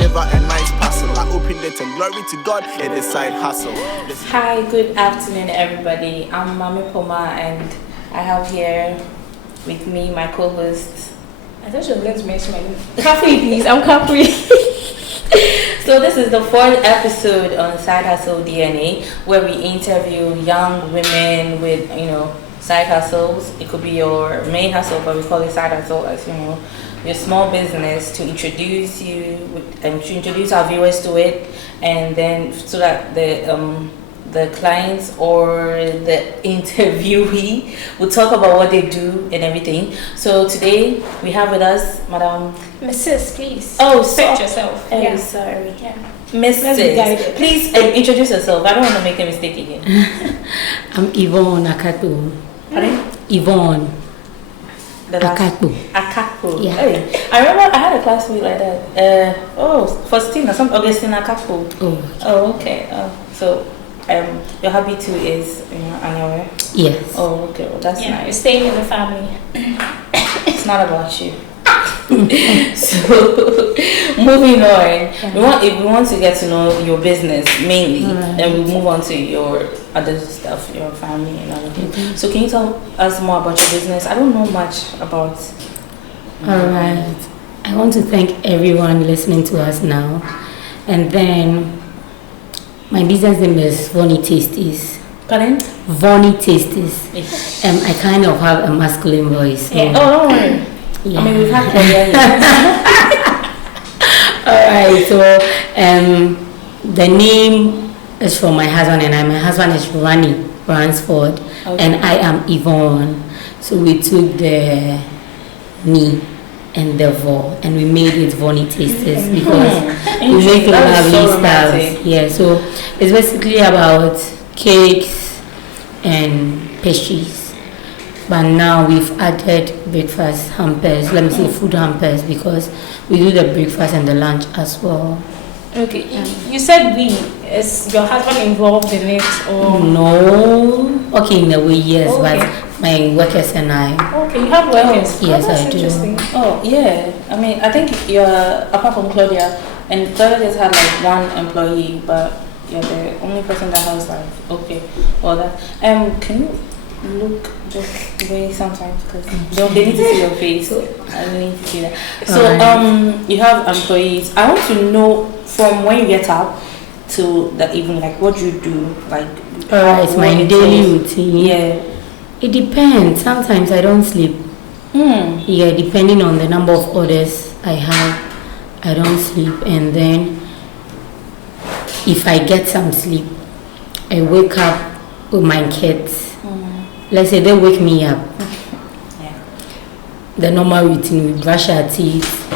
deliver a nice parcel. I opened it and glory to God, it is Syde Hassle. Hi, good afternoon, everybody. I'm Mami Poma, and I have here with me my co-host. I thought you were going to mention my name. Capri, please. I'm Capri. So this is the 4th episode on Syde Hassle DNA, where we interview young women with, side hustles. It could be your main hustle, but we call it side hustle as, your small business, to introduce you and to introduce our viewers to it, and then so that the clients or the interviewee will talk about what they do and everything. So today we have with us Madam Mrs. Please. Oh, set yourself. Oh, yeah. Sorry. Yeah. Mrs. Please introduce yourself. I don't want to make a mistake again. I'm Yvonne Akato. Pardon? Yvonne. Akato. Yeah. Hey, I remember I had a classmate like that. Faustina, some Augustine Akato. Oh, okay. So your hobby too is Anywhere? Yes. Oh, okay. Well, that's You're nice. staying in the family. It's not about you. So moving on, we want to get to know your business mainly, and we'll move on to your other stuff, your family and everything. So can you tell us more about your business? I don't know much about. All right. I want to thank everyone listening to us now, and then my business name is Vonny Tasties. Pardon? Vonny Tasties. I kind of have a masculine voice. So Yeah. Oh, don't worry. yeah. I mean, we've had Claudia. Alright, so the name is from my husband and I. My husband is Vonny Ransford, and I am Yvonne. So we took the ni and the vo and we made it Vonny Tastes because we make lovely stuff. Yeah, so it's basically about cakes and pastries. But now we've added breakfast hampers, let me say food hampers, because we do the breakfast and the lunch as well. Okay. You said we. Is your husband involved in it or? No. Okay, in a way, yes, Okay. but my workers and I. Okay, you have workers. Yes, that's I do. Interesting. Oh, yeah. I mean, I think you're, apart from Claudia, and Claudia just had like one employee, but you're the only person that has like, okay, well that. Can you look this way sometimes, because they need to see your face, so I need to see that. So you have employees. I want to know from when you get up to the evening, like what you do, like It's my daily routine. Yeah, it depends. Sometimes I don't sleep. Yeah, depending on the number of orders I have, I don't sleep. And then if I get some sleep, I wake up with my kids. Let's say they wake me up. Yeah. The normal routine, we brush our teeth.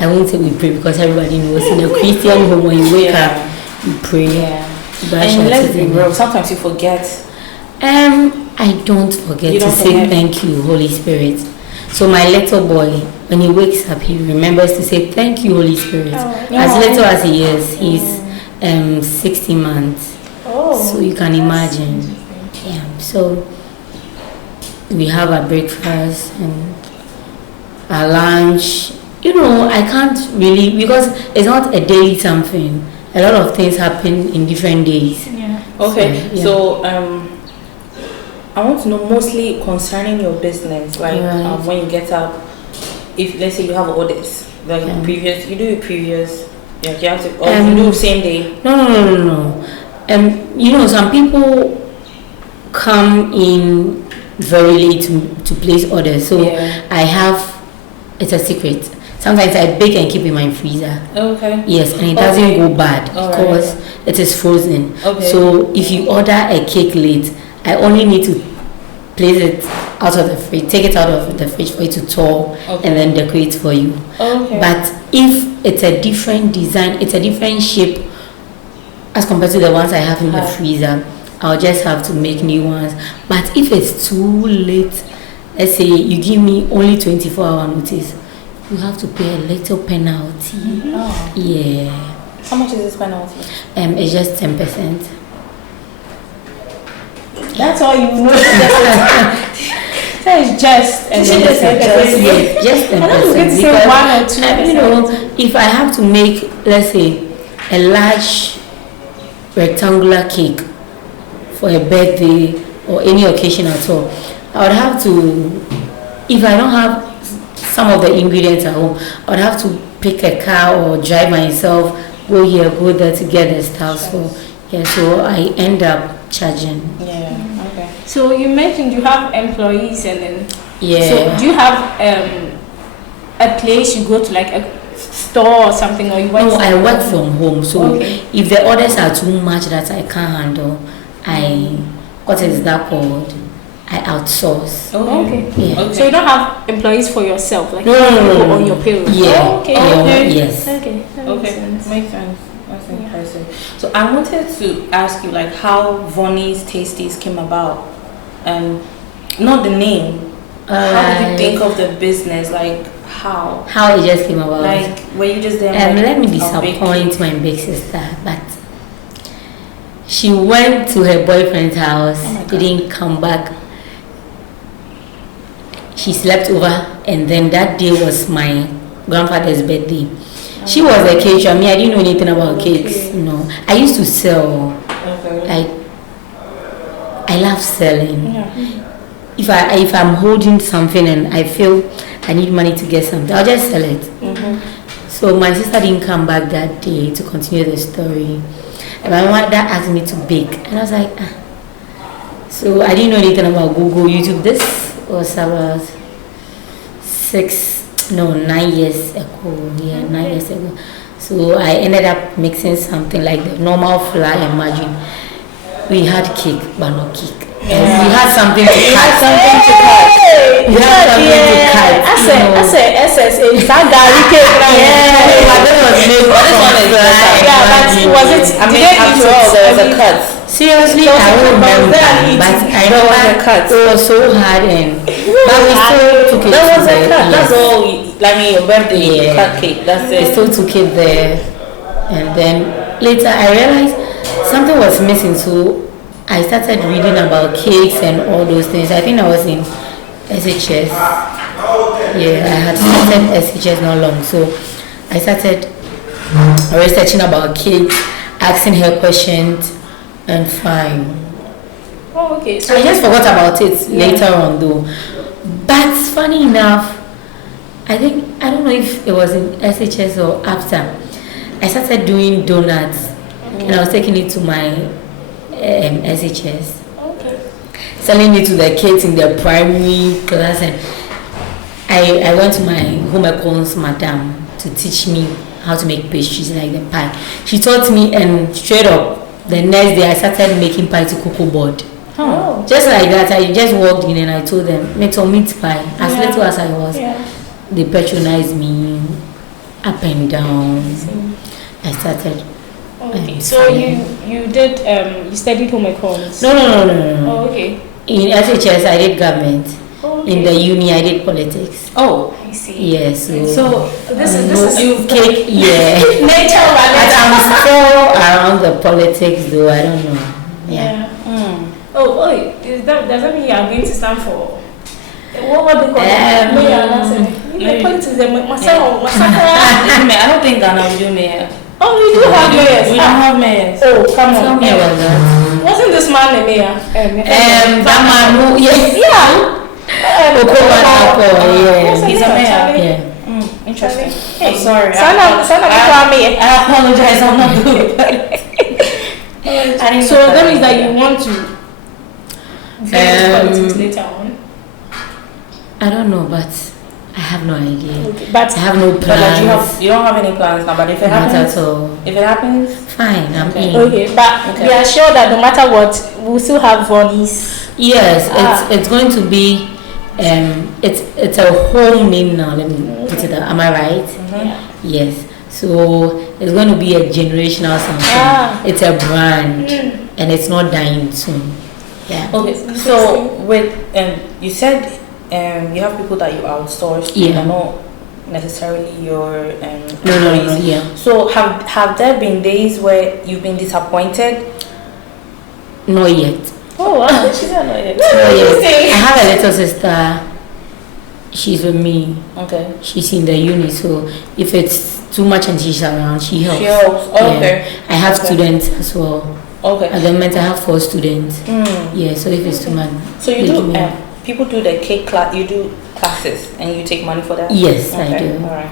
I won't say we pray because everybody knows in a Christian home when you wake up, you pray. Yeah. Brush And our let's teeth. be real, sometimes you forget. I don't forget to say thank you, Holy Spirit. So my little boy, when he wakes up, he remembers to say thank you, Holy Spirit. As little as he is, he's 16 months. So you can imagine. Yeah. So we have our breakfast and our lunch. I can't really, because it's not a daily something. A lot of things happen in different days. Yeah. Okay. So I want to know mostly concerning your business, like when you get up, if let's say you have orders, like previous, you do it previous, you have to, or you do same day. No. Some people come in very late to place orders, so it's a secret. Sometimes I bake and keep in my freezer. Okay. Yes, and it doesn't go bad because it is frozen. Okay. So if you order a cake late, I only need to place it out of the fridge, take it out of the fridge for it to thaw, and then decorate for you. Okay. But if it's a different design, it's a different shape as compared to the ones I have in the freezer, I'll just have to make new ones. But if it's too late, let's say you give me only 24-hour notice, you have to pay a little penalty. Oh. Yeah. How much is this penalty? It's just 10%. That's all you know. That is just and just 10%. I thought you were going to say 1 or 2%. if I have to make, let's say, a large rectangular cake for a birthday or any occasion at all, I would have to, if I don't have some of the ingredients at home, I would have to pick a car or drive myself, go here, go there to get the stuff. So yeah, so I end up charging. Yeah. Okay. So you mentioned you have employees, and then Yeah. so do you have a place you go to, like a store or something, or you work? No, I work from home. So Okay. if the orders are too much that I can't handle, what is that called? I outsource. Okay. Yeah. Okay. So you don't have employees for yourself, like No. people on your payroll? Yeah. Oh, okay. Yeah. Okay. Yes. Okay. That makes sense. Makes sense. That's impressive. So I wanted to ask you, like, how Vonny's Tasties came about, not the name. How did you think of the business? Like, how? How it just came about. Like, were you just there? Let me I'll bake disappoint cake? my big sister, but she went to her boyfriend's house, Oh my God. didn't come back. She slept over, and then that day was my grandfather's birthday. She was a caterer. Me, I didn't know anything about cakes. No, I used to sell. Okay. I love selling. Yeah. If I'm holding something and I feel I need money to get something, I'll just sell it. So my sister didn't come back that day to continue the story. And my mother asked me to bake, and I was like, ah. So I didn't know anything about Google, YouTube. This was about 9 years ago. Yeah, 9 years ago. So I ended up mixing something like the normal flour and margarine. We had cake, but not cake. And we had something to cut. We had something to cut. I said SSA. That Gary cake. Yeah, but that was made This one is better. Yeah, but was it? I mean, did they after eat all, it? there was a I mean, cut. Seriously, So I don't but remember, then it- but I there was a remember cut. it was so hard, and but we still took it. That to was a the- cut. yes. That's all. Like, your birthday, you Yeah. cut cake. That's We it. still took it there, and then later I realized something was missing, so I started reading about cakes and all those things. I think I was in SHS. Yeah, I had started SHS not long, so I started researching about cakes, asking her questions, and fine. Oh, okay. So I just forgot about it later on though. But funny enough, I don't know if it was in SHS or after, I started doing donuts, and I was taking it to my SHS, okay. selling it to the kids in the primary class, and I went to my home econs madam to teach me how to make pastries like the pie. She taught me, and straight up the next day I started making pie to cocoa board. Oh. Just like that, I just walked in and I told them, make some meat pie. As Yeah. little as I was, Yeah. they patronized me up and down. I started. Okay. So you did you studied home econs? No. Oh, okay. In SHS, I did government. Oh, okay. In the uni, I did politics. Oh, I see. Yes. so This is you cake, yeah. nature, But I'm still around the politics, though. I don't know. Yeah. Oh, does that mean you are going to stand for? What do you call it? maybe. Politics. I don't think Ghana will do mayor. Oh, we do have mayors. We don't have mayors. Oh, come Tell on. me about that. Wasn't this man a mayor? That man who, yes. Yeah. Yeah. He's a mayor. Yeah. Interesting. Hey, I'm sorry. Sana I apologize. I'm not good. So that means that you want to get into politics later on. I don't know, but I have no idea. Okay. But I have no But like, plans. you don't have any plans now. But if it Not happens, at all. if it happens, Fine, I'm Okay. in. okay, but Okay. we are sure that no matter what, we'll still have Vonny's. Yes, Ah. it's going to be it's a home name now. Let me put it out. Am I right? Yeah. Yes. So it's going to be a generational something. Ah. It's a brand, and it's not dying soon. Yeah. okay. So with you said you have people that you outsource. Yeah. They're not necessarily your No. employees. Yeah. So have there been days where you've been disappointed? Not yet. Oh, wow. She's not yet. Not yet. I have a little sister. She's with me. Okay. She's in the uni. So if it's too much and she's around, she helps. She helps. Okay. Yeah. I have students as well. Okay. At the moment, I have 4 students. Yeah, so if it's too much. So you do, people do the cake class, you do classes and you take money for that? Yes, I do. Alright.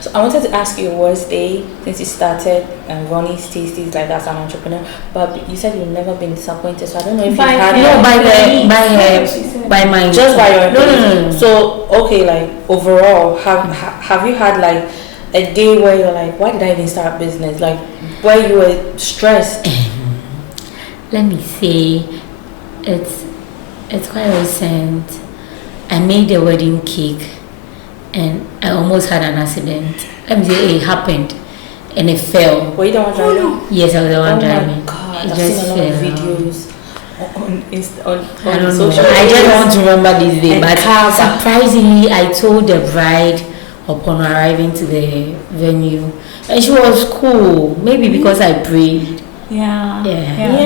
So I wanted to ask you, worst day since you started Vonny's Tasties like as an entrepreneur, but you said you've never been disappointed, so I don't know if you've had by my just by your no. So okay, like overall, have you had like a day where you're like, why did I even start business? Like where you were stressed? Let me say, it's quite recent. I made a wedding cake and I almost had an accident. Let me say it happened and it fell. Were you the one driving? Yes, I was the one driving. Oh my God, I've seen a lot of videos on I don't know. social I just want to remember this day. And But surprisingly, I told the bride upon arriving to the venue, and she was cool. Maybe because I prayed. Yeah.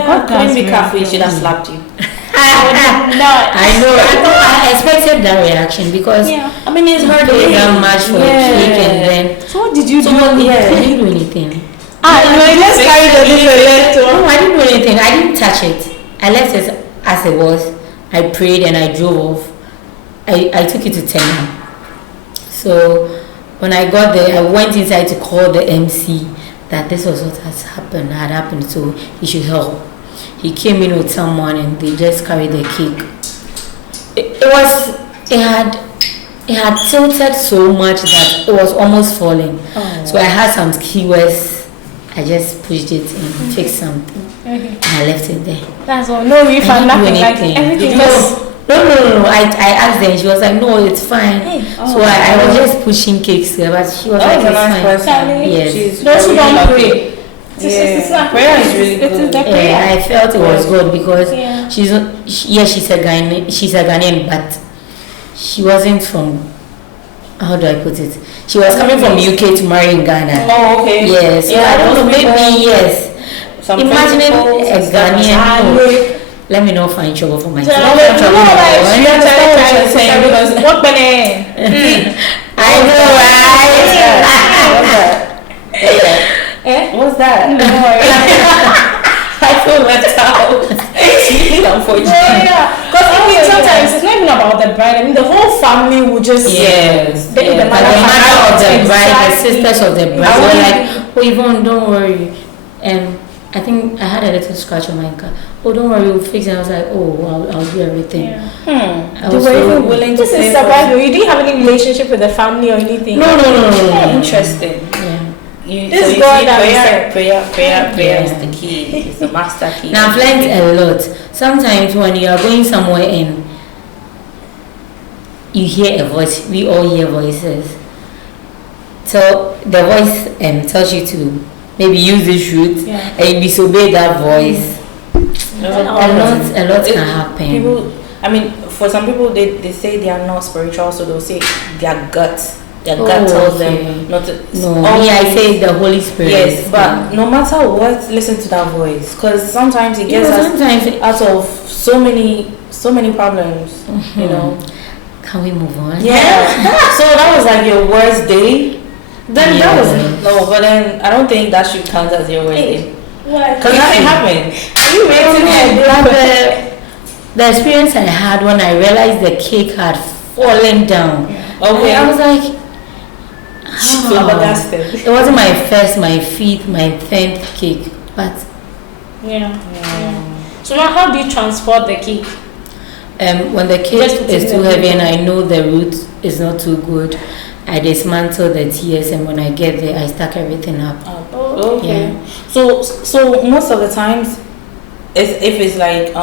God couldn't be careful. He should have slapped you. I know. I expected that reaction because I mean, it's hard to paid that much for a cake and then. So what did you do? I didn't do anything. You just carried the left. No, I didn't do anything. I didn't touch it. I left it as it was. I prayed and I drove off. I took it to Tena. So when I got there, I went inside to call the MC that this was what had happened, so he should help. He came in with someone and they just carried the cake. It had tilted so much that it was almost falling. So I had some keywords. I just pushed it and fixed something. And I left it there. That's all. No refund, nothing. Like everything was. No. I asked her and she was like, no, it's fine. So I was just pushing cakes there, but she was like, it's fine. Yes. Those who don't pray. Prayer is really good. I felt it was good because she's a Ghanaian, but she wasn't from, how do I put it? She was coming from UK to marry in Ghana. Oh, okay. Yes. So I don't know, maybe yes. Imagine a Ghanaian. Let me not find trouble for myself. What banana? I know, right? What's that? No, I feel left out. It's really unfortunate. Because I mean, sometimes it's not even about the bride. I mean, the whole family will just the mother of the bride, the sisters of the bride were like, oh, Yvonne, don't worry. I think I had a little scratch on my car. Oh, don't worry, we'll fix it. I was like, oh, I'll do everything. I was so willing to say. You didn't have any relationship with the family or anything? No. Interesting. This God prayer is the key. It's the master key. Now I've learned a lot. Sometimes when you are going somewhere and you hear a voice, we all hear voices. So the voice tells you to maybe use this route and you disobey that voice. A lot can happen. People, I mean, for some people they say they are not spiritual, so they'll say their gut. Their gut tells them not to. I say the Holy Spirit. Yes, but no matter what, listen to that voice, because sometimes it gets us out of so many problems. You know. Can we move on? Yeah. So that was like your worst day. Then that was but then I don't think that should count as your worst day. What? Because nothing happened. You the experience I had when I realized the cake had fallen down. Okay. I was like, flabbergasted. It wasn't my first, my 10th cake, but So now, how do you transport the cake? When the cake is too heavy and I know the root is not too good, I dismantle the tiers, and when I get there, I stack everything up. Okay. Yeah. So most of the times, if it's like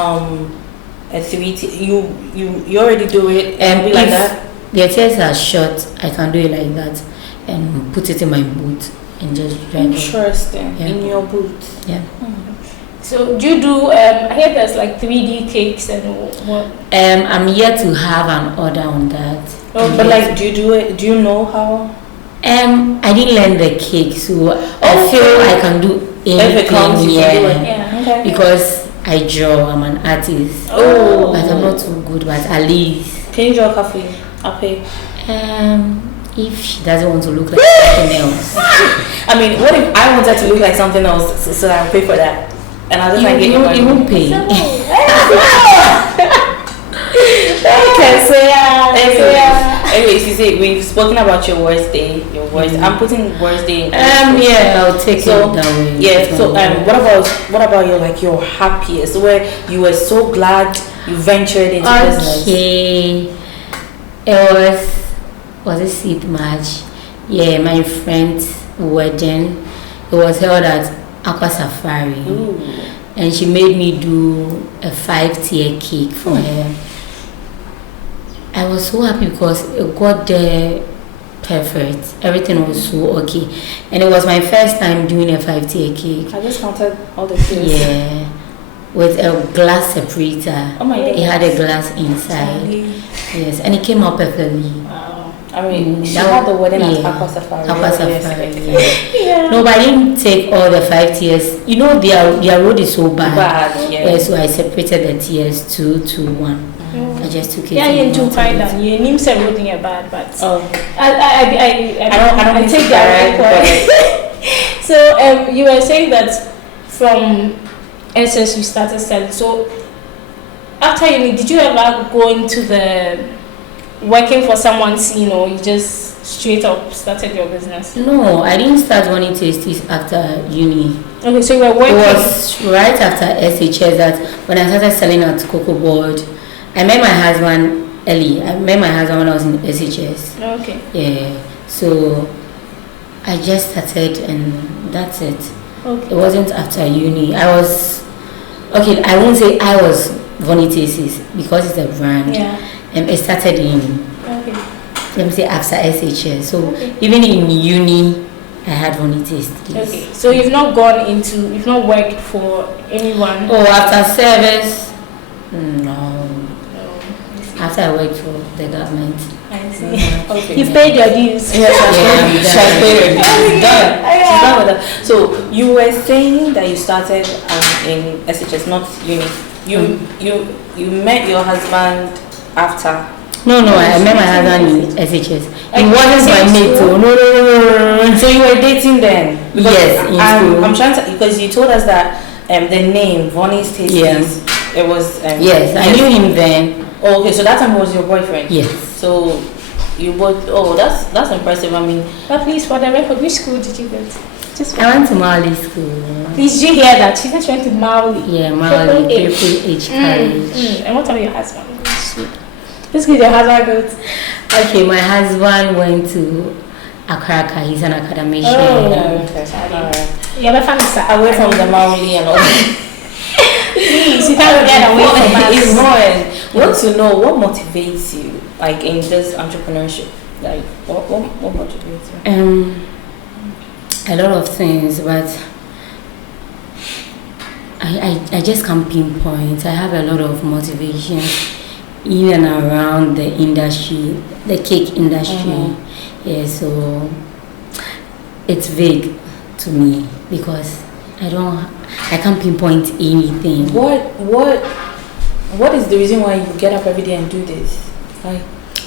a sweet, you already do it and be like that. The tiers are short, I can do it like that and put it in my boot and just drive. Interesting. In your boot. Yeah. So do you do? I hear there's like 3D cakes and what? I'm yet to have an order on that. But like, do you do it? Do you know how? I didn't learn the cake, so I feel I can do anything. If it comes, you can do it. Yeah. Okay. Because I draw, I'm an artist. But I'm not too good. But at least. Can you draw coffee? I'll pay. if she doesn't want to look like something else. I mean, what if I wanted to look like something else, so I'll pay for that? And I'll just like get You won't pay. Okay, so yeah. Anyways, you see, we've spoken about your worst day. I'm putting worst day. Yeah, I'll take it that way. Yeah. So what about your happiest, where you were so glad you ventured into business? Okay, it was a seed match. Yeah, my friend's wedding. It was held at Aqua Safari. Ooh. And she made me do a 5-tier cake for her. I was so happy because it got there perfect. Everything was so okay. And it was my first time doing a 5-tier cake. I just counted all the tiers. Yeah. With a glass separator. Oh my God. It had a glass inside. Yes. And it came out perfectly. Wow. I mean, she had the wedding at Aqua Safari. Aqua Safari. Yeah. No, but I didn't take all the 5 tiers. You know, their road is so bad. Yeah. So I separated the tiers 2 to 1. I just took it. Yeah, you do find out. You name said everything bad, but I don't take that. So you were saying that from SS you started selling. So after uni, did you ever go into the working for someone's, you just straight up started your business? No, I didn't start Vonny Tasties after uni. Okay, so you were working. It was right after SHS that when I started selling at Cocoa Board. I met my husband early. I met my husband when I was in SHS. Okay. Yeah. So I just started and that's it. Okay. It wasn't after uni. I won't say I was Vonny Tasties because it's a brand. Yeah. It started in, let me say, after SHS. So even in uni, I had Vonny Tasties. Okay. So you've not worked for anyone? Oh, after service? No. After I worked for the government. I see. Okay. You paid your dues. Yes, she has paid her dues. Done. She's done with that. So you were saying that you started in SHS, not uni. You met your husband after? No, I met my husband in SHS. He wasn't my mate, so no. So you were dating then? Because yes, I'm trying to, because you told us that the name Vonny's Tasties, it was. Yes, I knew him then. Oh, okay, so that time was your boyfriend? Yes. So you both, that's impressive. I mean, but please, for the record, which school did you go to? I went to Maoli school. Did you hear that? She just went to Maoli. Yeah, Maoli, Triple H College. And what about your husband? Let's get your husband go to. Okay, my husband went to Accra. He's an academician. Oh, okay. Yeah, but family away from the Maoli and all. Please, you can't get away from us. It's more. Want to know what motivates you, like in this entrepreneurship? Like what motivates you? A lot of things, but I just can't pinpoint. I have a lot of motivation in and around the industry, the cake industry. Yeah, so it's vague to me because I can't pinpoint anything. What is the reason why you get up every day and do this? Like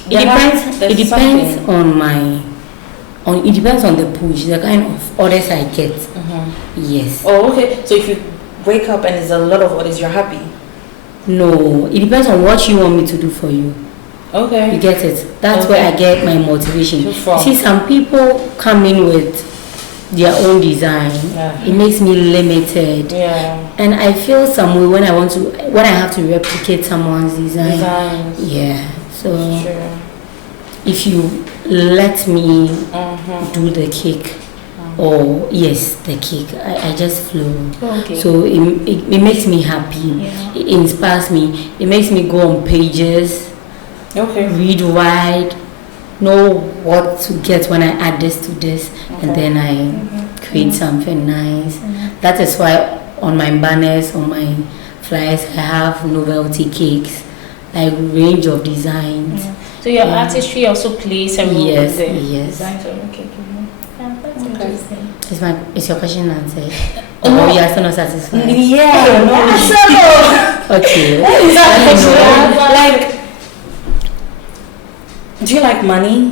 it depends on the push, the kind of orders I get. Yes. Oh, okay. So if you wake up and there's a lot of orders, you're happy? No, it depends on what you want me to do for you. Okay. You get it? That's where I get my motivation. See, some people come in with their own design. It makes me limited. And I feel some way when I have to replicate someone's design. Yeah. So if you let me do the cake, or the cake, I just flow. So it makes me happy. It inspires me. It makes me go on pages, read wide, know what to get when I add this to this, and then I create something nice. That is why on my banners, on my flyers, I have novelty cakes, like range of designs. So your artistry also plays a role in the designs of the cake. That's interesting. Is your question answered? Or you are still not satisfied? Yeah, no. Okay. Like, do you like money?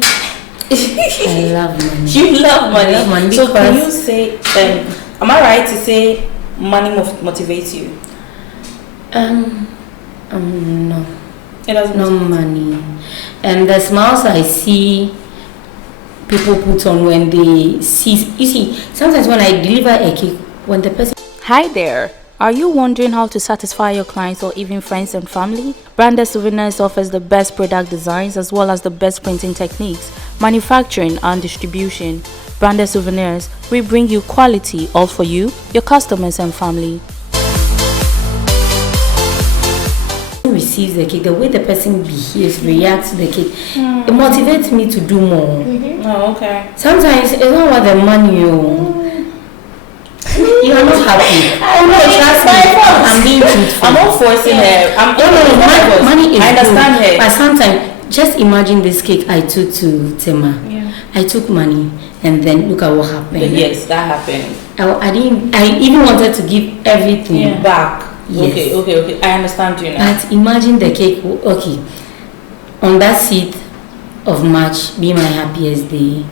I love money. You love money. I love money So can because- you say, am I right to say money motivates you? No. It doesn't. No money. And the smiles I see people put on when they see, you see, sometimes when I deliver a cake, when the person. Hi there. Are you wondering how to satisfy your clients or even friends and family? Branded Souvenirs offers the best product designs as well as the best printing techniques, manufacturing and distribution. Branded Souvenirs, we bring you quality all for you, your customers and family. Receives the cake, the way the person behaves, reacts to the cake, it motivates me to do more. Oh, okay. Sometimes it's not about the money. You are not happy. Trust me. I'm being truthful. I'm not forcing her. No, money is I understand good. her. But sometimes, just imagine this cake I took to Tema. Yeah. I took money, and then look at what happened. Yes, that happened. I even wanted to give everything Back. Yes. Okay. I understand you now. But imagine the cake. Okay, on that 6th of March, be my happiest day.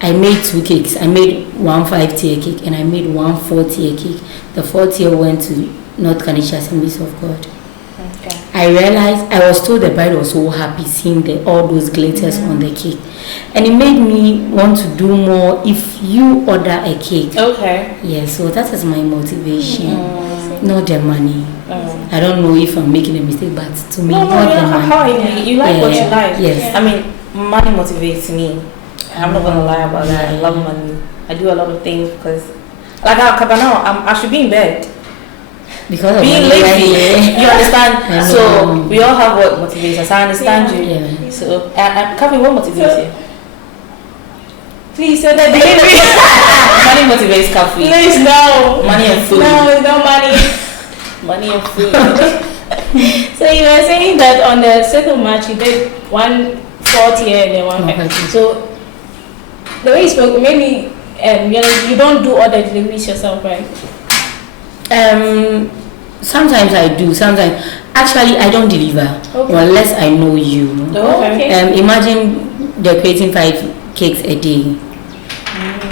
I made 2 cakes. I made one 5-tier cake and I made one 4-tier cake. The 4-tier went to North Ghanaian Assemblies of God. Okay. I realized I was told the bride was so happy seeing all those glitters on the cake, and it made me want to do more. If you order a cake, Okay. yeah, so that is my motivation, not the money. I don't know if I'm making a mistake, but to me, not the money. How you like what you like. Yes. I mean, money motivates me. I'm not gonna lie about that. I love money. I do a lot of things because, like now, I should be in bed. Because of Being money, lazy, right? you understand? I So know. we all have what motivates us. I understand you. Yeah. So, Kavi, what motivates you? Please, so that Money motivates Kavi. please no. Money and food. No, it's not money. Money and food. So you were saying that on the 2nd of March you did 140 and then 150. So the way you spoke, maybe you don't do all the deliveries yourself, right? Sometimes I do. Sometimes, actually, I don't deliver unless I know you. Okay. Imagine decorating 5 cakes a day.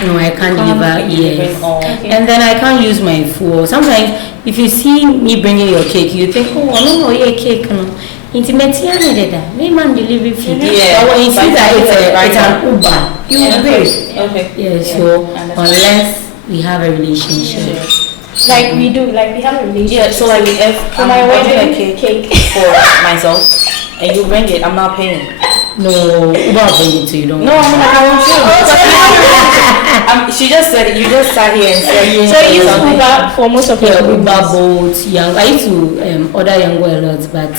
No, I can't deliver. Yes. Okay. And then I can't use my phone. Sometimes, if you see me bringing your cake, you think, oh, no, yeah, cake, no. Intimate, me man delivery fee. Yeah. But when you see that it's an Uber, you will pay. Okay. Yeah. So unless we have a relationship. Like we do, like we have a relationship. Yeah. So like if For I'm my ordering wedding a cake for myself and you bring it, I'm not paying. No, Uber will bring it to you. Don't. No, I'm like, I want you. She just said it. You just sat here and said. So you use Uber for most of your Uber, boats, young. I used to order young a lot, but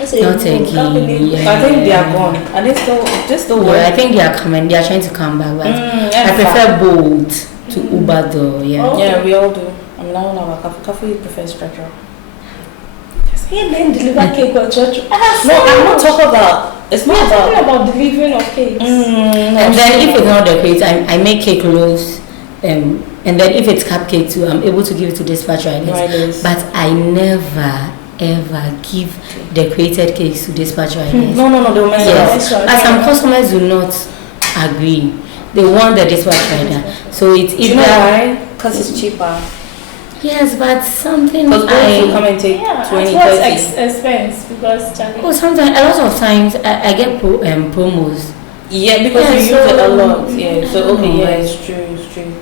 not again. Yeah. I think they are gone. And they still work. Yeah, I think they are coming. They are trying to come back, but yeah, I prefer boat to Uber though. Yeah. Oh. Yeah, we all do. I'm now on our coffee prefers structure. He then deliver cake or church. No, I'm not talking about. It's not talking about. about delivering of cakes. And then if it's not decorated, I make cake loaves. And then if it's cupcake too, I'm able to give it to dispatch riders. But I never ever give decorated cakes to dispatch riders. No, they'll mess it Yes, up. but some customers do not agree. They want the dispatch rider, so it's either. You know why? Because it's cheaper. Yes, but something Because both will come and take 20, 30. Expense because Charlie. Oh, sometimes a lot of times I get promos. Yeah, because you use it a lot. Yeah, so okay, yeah, it's true.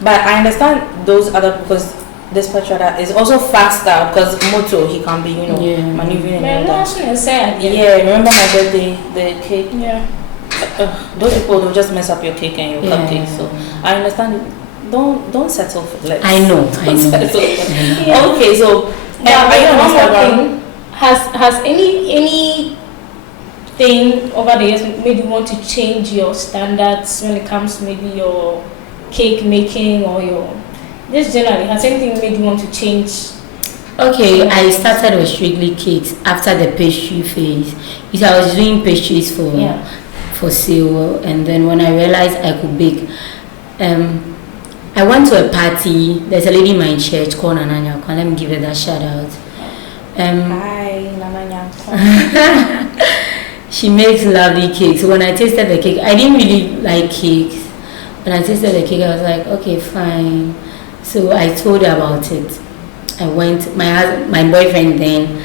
But I understand those other because dispatch rider is also faster because moto he can be maneuvering and all that. Yeah, remember my birthday, the cake. Yeah. Those people will just mess up your cake and your cupcake. So I understand it. Don't settle for less. I know. Okay, so are you on Instagram? Has any thing over the years made you want to change your standards when it comes to maybe your cake making or your just generally? Has anything made you want to change? Okay, I started with strictly cakes after the pastry phase. Because I was doing pastries for sale, and then when I realized I could bake, I went to a party. There's a lady in my church called Nananya. Let me give her that shout out. Hi, Nananya. She makes lovely cakes. When I tasted the cake, I didn't really like cakes. When I tasted the cake, I was like, okay, fine. So I told her about it. I went. My boyfriend then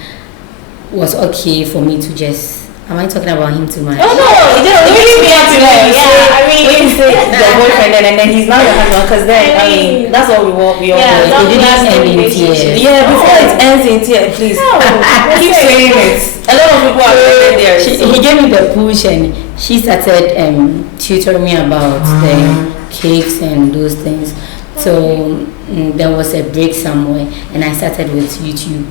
was okay for me to just. Am I talking about him too much? Oh no, it makes me happy when you say the boyfriend and then he's not your husband, because then I mean that's what we want. We all it didn't end in tears. Yeah, before it ends in tears, please keep saying it. A lot of people are there. He gave me the push and she started tutoring me about the cakes and those things. So there was a break somewhere and I started with YouTube.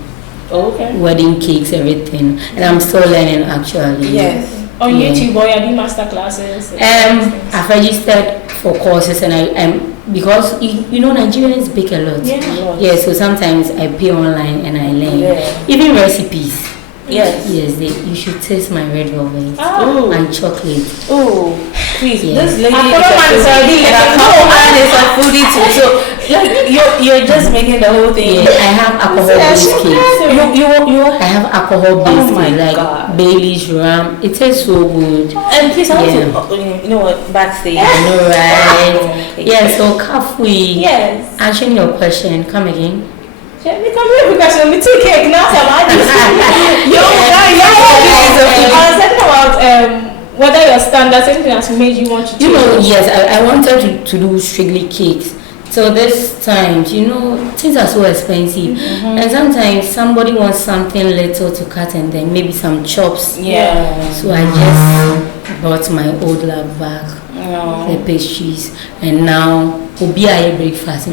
Okay. Wedding cakes, everything, and I'm still learning actually. Yes. On YouTube, or you're doing master classes? I've registered for courses, and I'm because you know Nigerians bake a lot. Yeah. So sometimes I pay online and I learn. Yeah. Even recipes. Yes. Yes, you should taste my red velvet and chocolate. Oh, please, this lady is a foodie too. So like you're just making the whole thing. Yeah, I have alcohol-based cakes. You I have alcohol-based cakes like God. Bailey's ram. It tastes so good. And please, I want to, you know what, backstage. I know, right? Yeah, so Kafui. Yes. Answering your question, come again. Because we took cake now. I was talking about whether your standards, anything has made you want to. You know, yes, I wanted to do strictly cakes. So this time, you know, things are so expensive, and sometimes somebody wants something little to cut, and then maybe some chops. Yeah. So I just brought my old lab back, the pastries, and now will be a breakfast.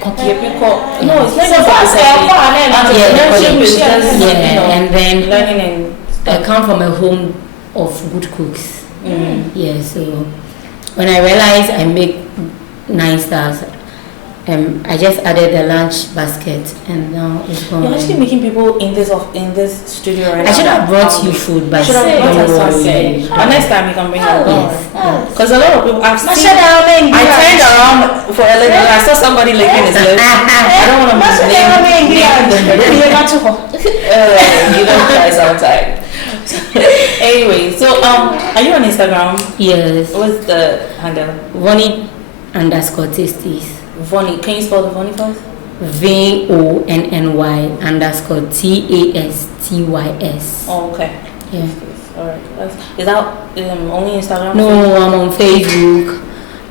Copy. No, it's not So fast, and then learning and I come from a home of good cooks. Yeah, so when I realized I make 9 stars, I just added the lunch basket, and now it's gone. You're actually making people in this studio right now. I should have brought you food, but should have brought us something. But next time you can bring it. Because a lot of people I've seen. I turned around for a little and I saw somebody licking his lips. I don't want to name you don't try sometime. Anyway, so are you on Instagram? Yes. What's the handle? Vonny_tasties. Vonny. Can you spell the Vonny first? VONNY_TASTYS. Oh, okay. Yeah. Alright. Is that only Instagram? No, I'm on Facebook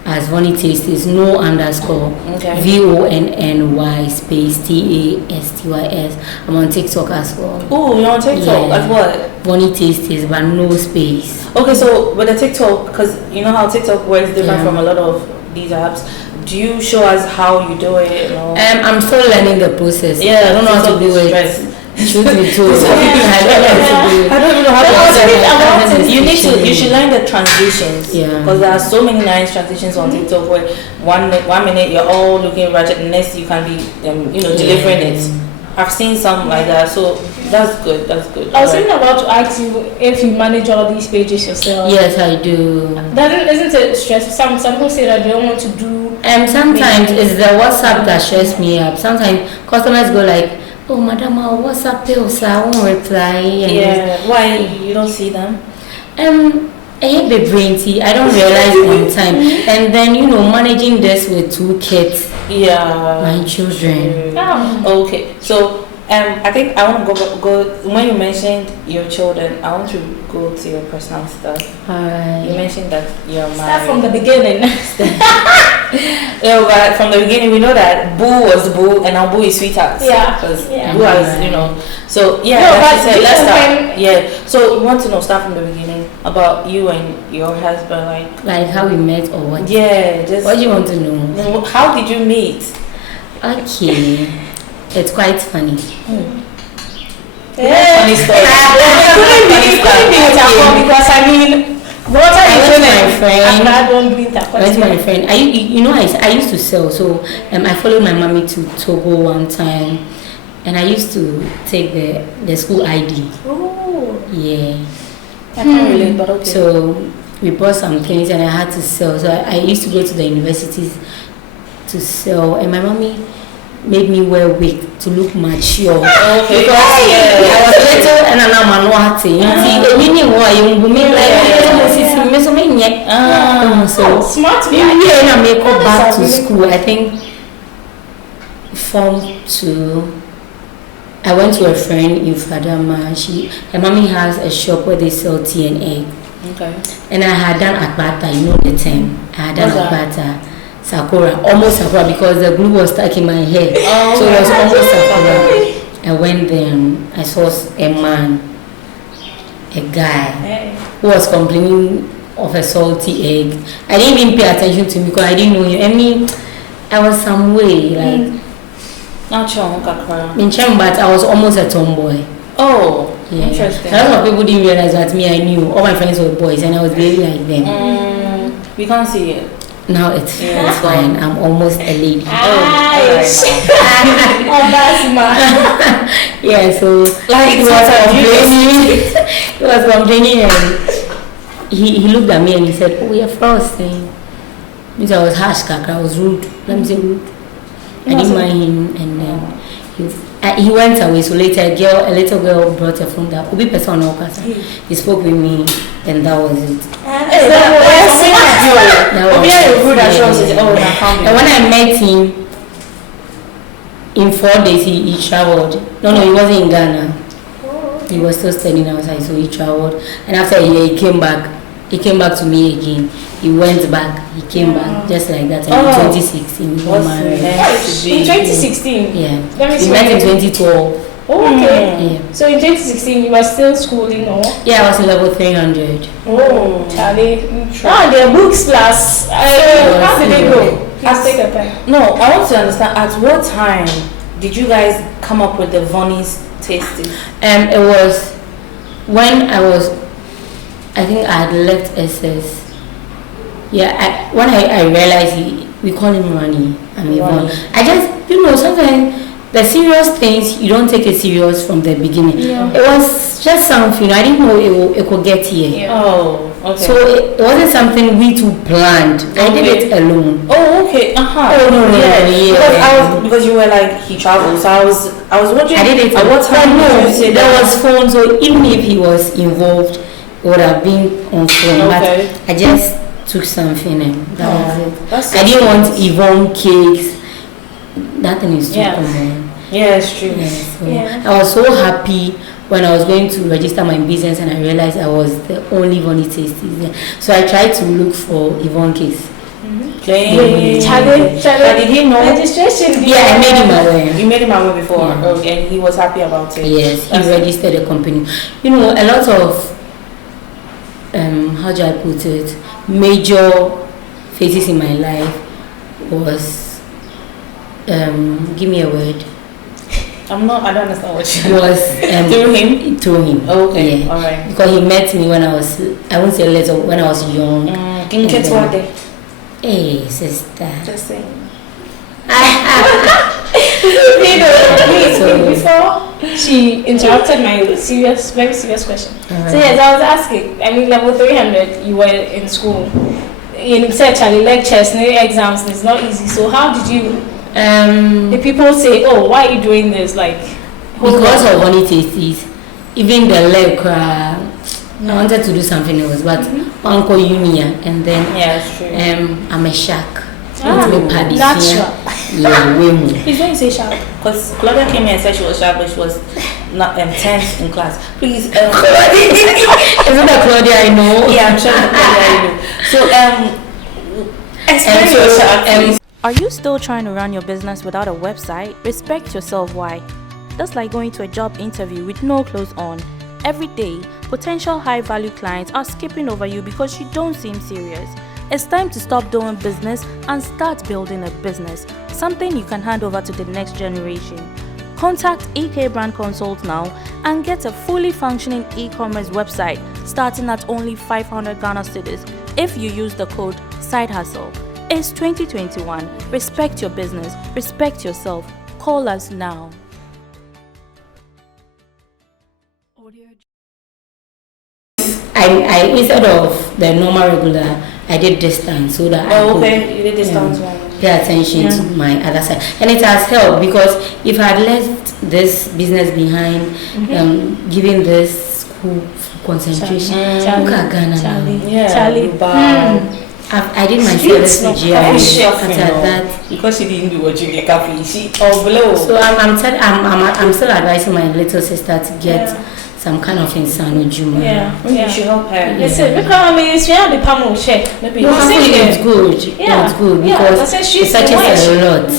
as Vonny Tasties, no underscore. Okay. VONNY space TASTYS. I'm on TikTok as well. Oh, you're on TikTok as what? Vonny Tasties, but no space. Okay, so with the TikTok, because you know how TikTok works different from a lot of these apps. Do you show us how you do it? I'm still learning the process. Yeah, I don't know how to do it. Truth be told, I don't even know how to do it. You should learn the transitions. Yeah. Because there are so many nice transitions on TikTok where one minute you're all looking ratchet, and next you can be delivering it. I've seen some like that, so that's good. That's good. I was even about to ask you if you manage all these pages yourself. Yes, I do. Isn't it stressful? Some people say that they don't want to do. Sometimes it's the WhatsApp that stresses me up. Sometimes customers go like, "Oh, madam, our WhatsApp bills, I won't reply." And why you don't see them? I hate the brain tea. I don't realize on time, and then managing this with 2 kids. Yeah. My children. Okay, so I think I want to go when you mentioned your children. I want to go to your personal stuff. You mentioned that you're married. Start from the beginning. But from the beginning we know that Boo was Boo and now Boo is Sweetheart. Yeah. Because Boo has So let's start. Yeah. So we want to start from the beginning about you and your husband, like how we met or what? Yeah. Just what do you want to know? How did you meet? Okay. It's quite funny. Yeah. Funny story. Because I mean, what are you doing? My friend. I don't believe that. That's my friend. I used to sell. So I followed my mommy to Togo one time, and I used to take the school ID. Oh. Yeah. I can't relate, but okay. So we bought some things, and I had to sell. So I used to go to the universities to sell, and my mommy made me wear wig to look mature. Okay. Because I was little and I'm not see. So smart. and I make up back to school. I think Form 2. I went to a friend in Fadama. Her mommy has a shop where they sell tea and egg. Okay. And I had done akbata, you know the term. I had done akbata, sakura, almost sakura because the glue was stuck in my hair. Oh, so it was almost sakura. I went there and I saw a man, a guy, who was complaining of a salty egg. I didn't even pay attention to him because I didn't know him. I mean, I was some way, like... Not sure, but I was almost a tomboy. Oh, yeah. Interesting. A lot of people didn't realize that me, I knew. All my friends were boys and I was really like them. We can't see it. Now it's fine. I'm almost a lady. Yeah, so like he was complaining and he looked at me and he said, "Oh, you're frosting." Means I was harsh, I was rude. Let me say rude. I didn't mind him, and then he went away. So later, a little girl brought a phone that Obi person he spoke with me, and that was it. And when I met him, in 4 days he traveled. No, he wasn't in Ghana. He was still studying outside, so he traveled. And after a year, he came back. He came back to me again. He went back. He came back just like that. In 2016, we got married. In 2016? Yeah. We met in 2012. Oh, okay. Yeah. So in 2016, you were still schooling, or? Yeah, I was in level 300. Oh, Charlie. There are books plus. How did they go? Please take your time. No, I want to understand, at what time did you guys come up with the Vonny's tasting? It was when I think I had left SS. Yeah, when I realized we call him Ronnie. I mean, I just, sometimes the serious things, you don't take it serious from the beginning. Yeah. It was just something, I didn't know it could get here. Yeah. Oh, okay. So it wasn't something we two planned. I did it alone. Oh, okay. Oh, no. Because you were like, he traveled, so I was wondering. I did it at what time. No, there was phone, so even if he was involved, it would have been on phone. Okay. But I just took something and that was it. I didn't want Yvonne cakes. That thing is too common. Yeah, it's true. Yeah, so I was so happy when I was going to register my business and I realized I was the only Vonny tasties there. So I tried to look for Yvonne cakes. Did he know registration? Yeah, I made him aware. You made him aware before, and he was happy about it. Yes, he registered the company. A lot of how do I put it? Major phases in my life was give me a word. I don't understand what you was through him. Oh, okay. Yeah. All right. Because he met me when I won't say little, when I was young. Can you get one day? Hey, sister. Just saying. Before she interrupted my very serious question. Right. So yes, I was asking. I mean, level 300, you were in school. In research and lectures, no exams, it's not easy. So how did you? The people say, "Oh, why are you doing this?" Like because of Vonny tasties, even the leg. I wanted to do something else, but Uncle Unia, and then it's true. I'm a shark. Natural. Yeah, way more. Please don't say sharp, because Claudia came here and said she was sharp, but she was not 10th in class. Please, isn't that Claudia I know? Yeah, I'm sure that Claudia I know. So explain yourself. Are you still trying to run your business without a website? Respect yourself. Why? That's like going to a job interview with no clothes on. Every day, potential high-value clients are skipping over you because you don't seem serious. It's time to stop doing business and start building a business, something you can hand over to the next generation. Contact EK Brand Consult now and get a fully functioning e-commerce website starting at only 500 Ghana cedis if you use the code Sydehassle. It's 2021. Respect your business. Respect yourself. Call us now. I instead of the normal regular, I did distance so that you did distance one. pay attention to my other side. And it has helped because if I had left this business behind, giving this school concentration, look at Ghana now. Charlie. I did my service to GRA after that. Because she didn't do what you get coffee, she below. So I'm still advising my little sister to get some kind of insano juma. You should help her. Listen, because I mean, she had the palm check. Maybe it's good. Yeah, it's good because it touches a lot.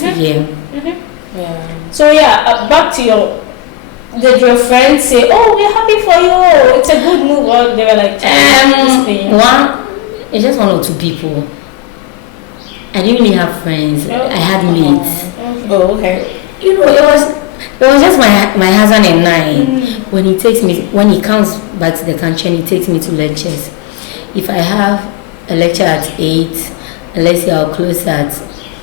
So back to your. Did your friends say, "Oh, we're happy for you. It's a good move," or they were like, it's just one or two people. I didn't really have friends. I had mates. Oh, okay. You know, it was just my husband and I. When he comes back to the country and he takes me to lectures. If I have a lecture at 8, let's say I'll close at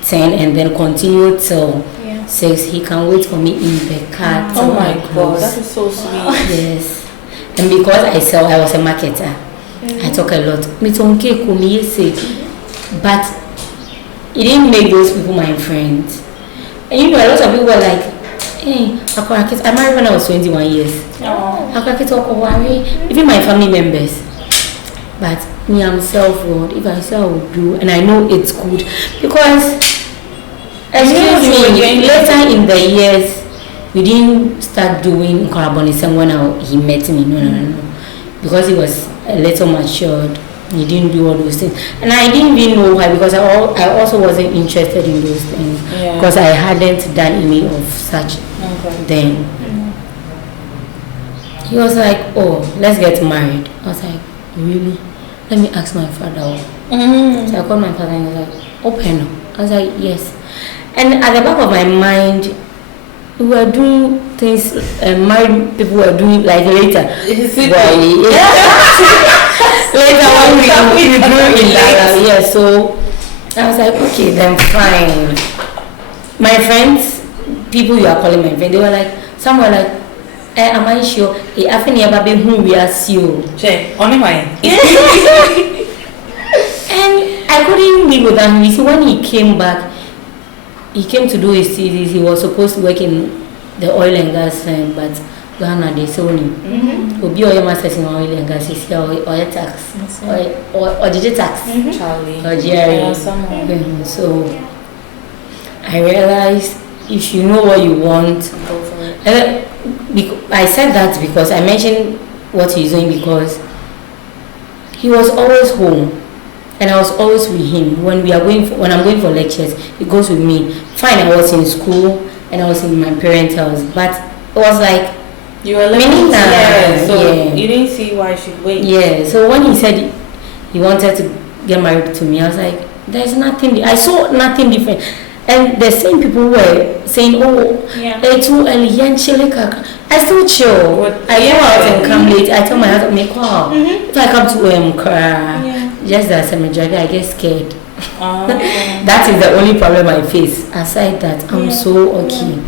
10 and then continue till 6, he can wait for me in the car. Oh my God, that is so sweet. Yes. And because I was a marketer. I talk a lot. But it didn't make those people my friends. And you know, a lot of people were like, hey, I married when I was 21 years. Even my family members. But me, I'm self-willed. If I say I will do, and I know it's good. Because, excuse me, later in the years, we didn't start doing collaboration when he met me. No. Because he was a little matured. He didn't do all those things. And I didn't even know why, because I also wasn't interested in those things. Because I hadn't done any of such then. He was like, oh, let's get married. I was like, really? Let me ask my father. So I called my father and he was like, open. I was like, yes. And at the back of my mind, we were doing things married people were doing like later. Later when we grew in Ghana, so I was like, okay, then fine. My friends, people you are calling my friend, they were like, some were like, am I sure? I think you have who we are you. Only mine. And I couldn't live with him. You see, when he came back, he came to do his thesis. He was supposed to work in the oil and gas firm, but Ghana they sold him. Obi oil masters in oil and gas is oil tax, or digital tax, Charlie, or GRE. So I realized if you know what you want, go for it. I said that because I mentioned what he's doing because he was always home. And I was always with him when I'm going for lectures. He goes with me. Fine, I was in school and I was in my parents' house, but it was like you were living you didn't see why I should wait. Yeah. So when he said he wanted to get married to me, I was like, there's nothing. I saw nothing different. And the same people were saying, oh, it's too early. I still chill. I go out and come late. I tell my husband, make call. If I come to cry. Just that I get scared. That is the only problem I face. Aside that, I'm so okay.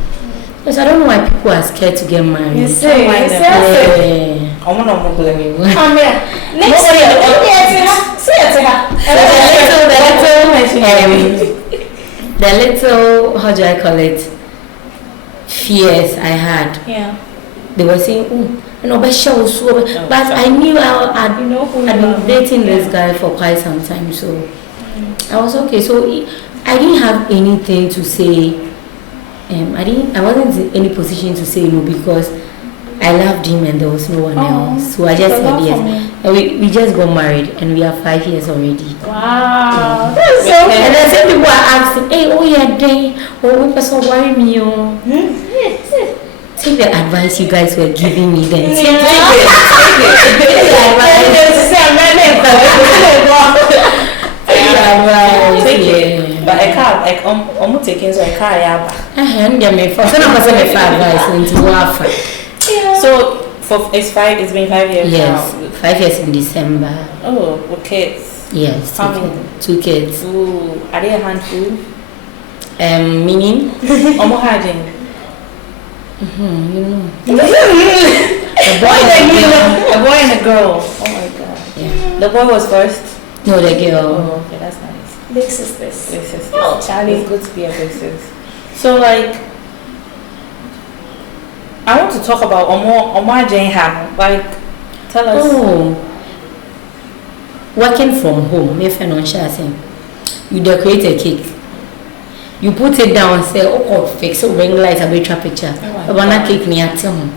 Because I don't know why people are scared to get married. You say, I want to blame you. Next year, the little, how do I call it, fears I had. They were saying, oh, but I knew I'd been dating this guy for quite some time, so I was okay. So I didn't have anything to say. I wasn't in any position to say no because I loved him and there was no one else. So I just said yes. And we just got married and we are 5 years already. Wow, that's so good. And then some people are asking, hey, oh yeah, day, oh, person worry me, Take the advice you guys were giving me then. Take it. But I can't, I'm taking so I can't. So it's been 5 years now. Yes, 5 years in December. Oh, with kids. Yes, how many? 2 kids. Ooh, are they a handful? Meaning? Hiding. You know. A boy and a girl. Oh my God. Yeah. The boy was first. No, the girl. Oh, okay, that's nice. Big sisters. Big sisters. Oh, Charlie. It's good to be a big sis. So like, I want to talk about Omar Jane Ham. Like, tell us. Oh, working from home, if you're not sharing, you decorate a cake. You put it down and say, oh, fix it, ring lights, a better picture. Banana cake near town.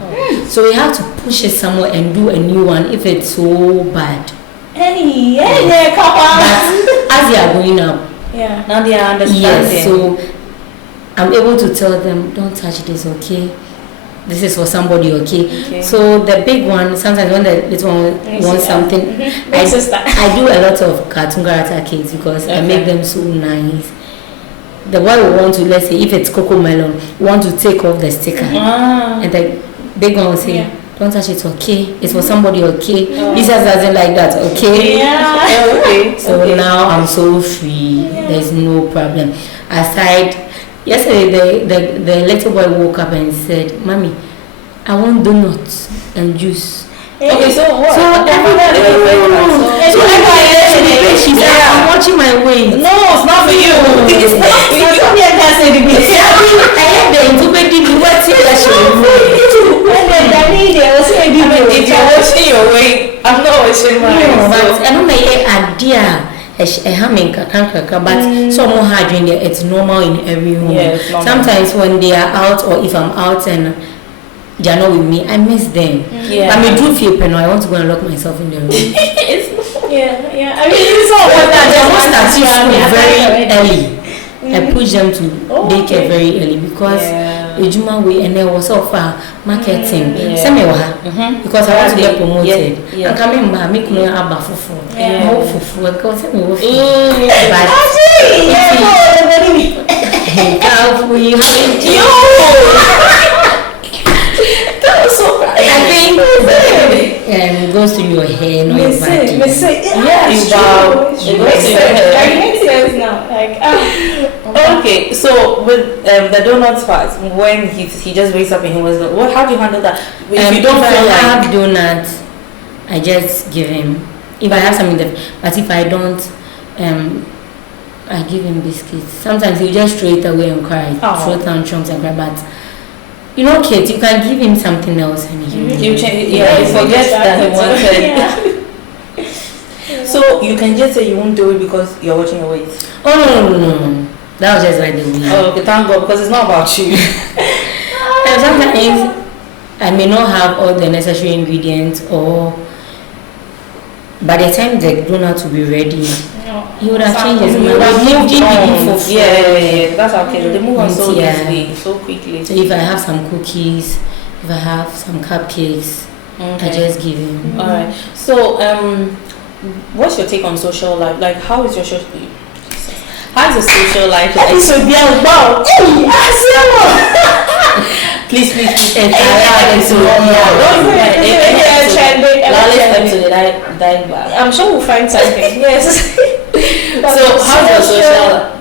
So you have to push it somewhere and do a new one if it's so bad. Yeah, come on. But as they are going up, Yeah. Now they are understanding. yes, so I'm able to tell them, don't touch this, okay? This is for somebody, okay? So the big one, sometimes when the little one wants something, I do a lot of cartoon character cakes because I make them so nice. The boy will want to, let's say, if it's cocoa melon, want to take off the sticker. And the big one will say, don't touch it, okay? It's for somebody, okay? He just doesn't like that, okay? Yeah. Okay. So now I'm so free. There's no problem. Aside, yesterday the little boy woke up and said, Mommy, I want donuts and juice. Okay, so what? So everybody, she said, I'm watching my weight. No, it's not for you. It's not for you. I had the interpreting what if you're watching your weight, I'm not watching mine. No, but I don't know idea. But some more hard in there, it's normal in every home. Yeah, it's normal. Sometimes when they are out or if I'm out and they are not with me, I miss them. Yeah. I do feel pain. I want to go and lock myself in the room. Yeah. I mean, it's all But about that. they want to start very early. I push them to daycare very early because Ejuma way and there was of marketing. Because I want to get promoted. And coming back, make me a bafufu. More fufu because I'm more it goes to your hair, not your body. It makes sense now. Like, okay, so with the donuts part, when he just wakes up and he was like, how do you handle that? If you don't feel like have donuts, I just give him. If I have something, but if I don't, I give him biscuits. Sometimes he'll just throw it away and cry, throw tantrums and cry. But you know, kids, you can give him something else and he forget that he wanted. So you can just say you won't do it because you're watching your weight. Oh no. That was just like the way. Oh, okay, thank God, because it's not about you. And sometimes I may not have all the necessary ingredients, or by the time the donut will be ready, he would have changed his mind. Yeah, that's okay. They move on so easily, so quickly. So if I have some cookies, if I have some cupcakes, I just give him. Alright. So what's your take on social life? Like, how is your social life? Please. I'm sure we'll find something. Yes. So how's your social life?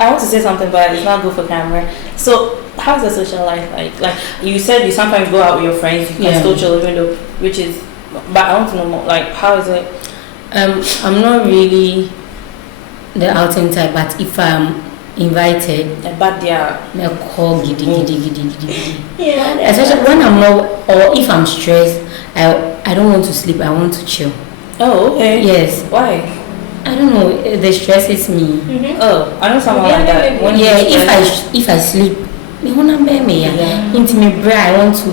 I want to say something, but it's not good for camera. So how's the social life like? Like you said, you sometimes go out with your friends. You can still chill, even though, which is. But I want to know more. Like, how is it? I'm not really the outing type, but if I'm invited, but they'll call giddy. Especially when I'm not, or if I'm stressed, I don't want to sleep. I want to chill. Oh, okay. Yes. Why? I don't know. The stresses me. Oh, I know someone like that. If I sleep, I want to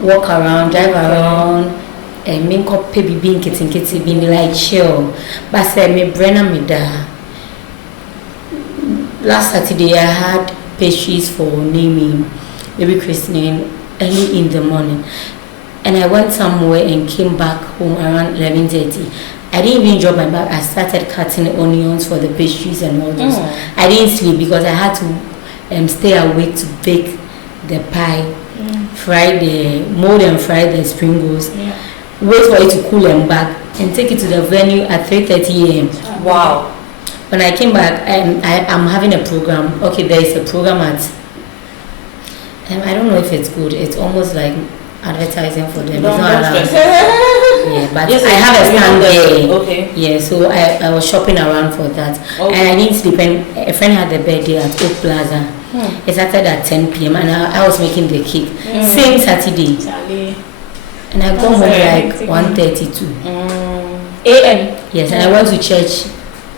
walk around, drive around. And make up baby being kitty being like chill. But say me brenna me da. Last Saturday I had pastries for naming, baby christening early in the morning. And I went somewhere and came back home around 11:30. I didn't even drop my bag. I started cutting onions for the pastries and all those. I didn't sleep because I had to stay awake to bake the pie, fry the mold and fry the spring rolls. Wait for it to cool and back and take it to the venue at 3:30 a.m. Wow. When I came back, I'm having a program. Okay, there is a program at I don't know if it's good. It's almost like advertising for them. It's not allowed. Yeah, but Yes, I have a stand there. Okay. Yeah, so I was shopping around for that. Okay. And I didn't sleep. And a friend had a birthday at Oak Plaza. It started at 10 p.m. and I was making the cake. Same Saturday. And I got home like 1:32 a.m. Yes, and I went to church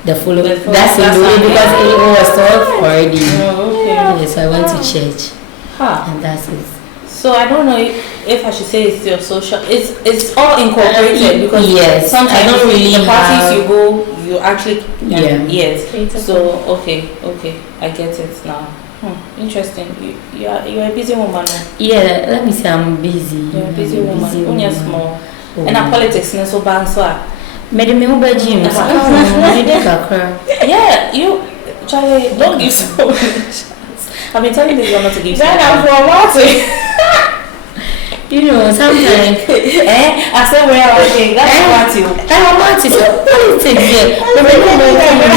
the following. That's that's in the way fine. because it was 12 already. Okay. Yes, I went to church. Huh. And that's it. So I don't know if I should say it's your social. It's all incorporated because yes, sometimes I don't really the parties have, you go, you actually Yeah. yes. Cater So okay, I get it now. Interesting. You're a busy woman. Yeah, let me say I'm busy. You're a busy woman. Busy Only woman. small. Oh. And our politics is so bad so. Made me over gym. Yeah, you Charlie, don't give so much. I've been telling this one not to give. Then I'm for Martin. You know, sometimes I said where I was saying that's what you. I want to say politics here.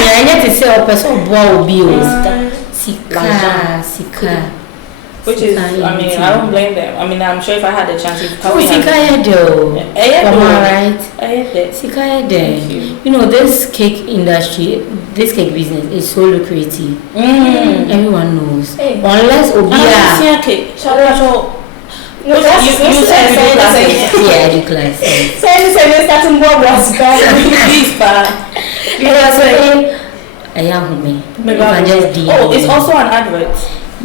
I need to say a person will be Sika. Which is, I mean, I don't blame them. I mean, I'm sure if I had the chance, it Oh, probably. Sika do. Right? Sika do. You know, this cake industry, this cake business is so lucrative. Everyone knows. Hey. Unless Obia. Cake. No, that's you said Yeah, I do class. Say starting board was Please, pa. Because I am me. You can just DM. Oh, it's also an advert.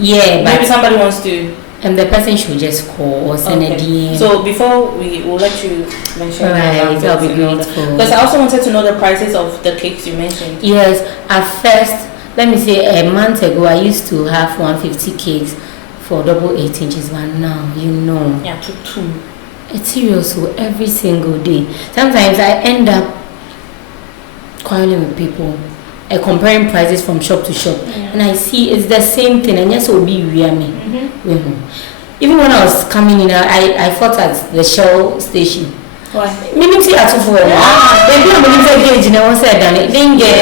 Yeah, but Maybe somebody wants to. and the person should just call or send a DM. So before we will let you mention, Right, I'll be grateful. Because I also wanted to know the prices of the cakes you mentioned. Yes, at first, let me say a month ago, I used to have 150 cakes for double 8 inches, but now, you know, Yeah, two. it's serious, so every single day. Sometimes I end up quarreling with people, comparing prices from shop to shop, and I see it's the same thing, and yes, it will be real me. Even when I was coming in, I fought at the Shell station. Why? Meaning see at for maybe I'm going to get you know said that it didn't get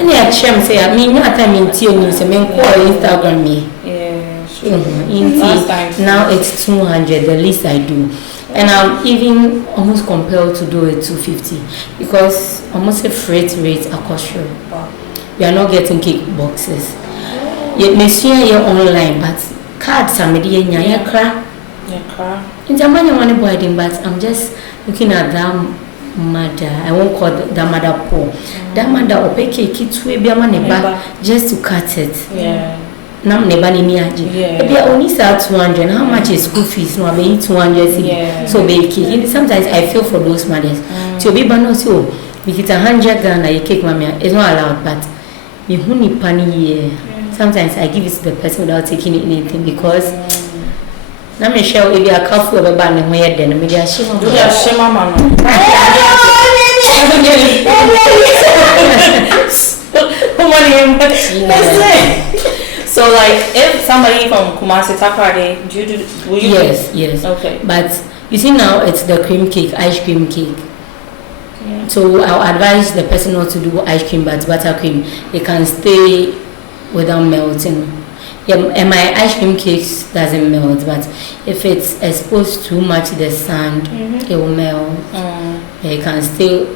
any a chance say I mean not time in tea news and call Instagram me. Yeah, sure. Last time. Now it's 200 the least I do. And I'm even almost compelled to do it 250 because almost a freight rate across you. We are not getting cake boxes. Yet may see your online but cards somebody in your car. In Germany I want to buy them but I'm just looking at that mother. I won't call that mother poor. That mother will pay cake to be a man just to cut it. Yeah. Now never ni aji. If you only sell 200, how much is school fees? No, I mean 200. Yeah. So baking. Sometimes I feel for those mothers. So be bano so we get 100 Ghana you cake mama. It's not allowed, but me huni pani. Sometimes I give it to the person without taking anything because. Na me share if you are careful about banning my head then me just shame mama. So like if somebody from Kumasi Takrade, will you yes. Okay. But you see now it's the cream cake, ice cream cake. Yeah. So I'll advise the person not to do ice cream but buttercream. It can stay without melting. Yeah, and my ice cream cakes doesn't melt, but if it's exposed too much to the sand, it will melt. It can stay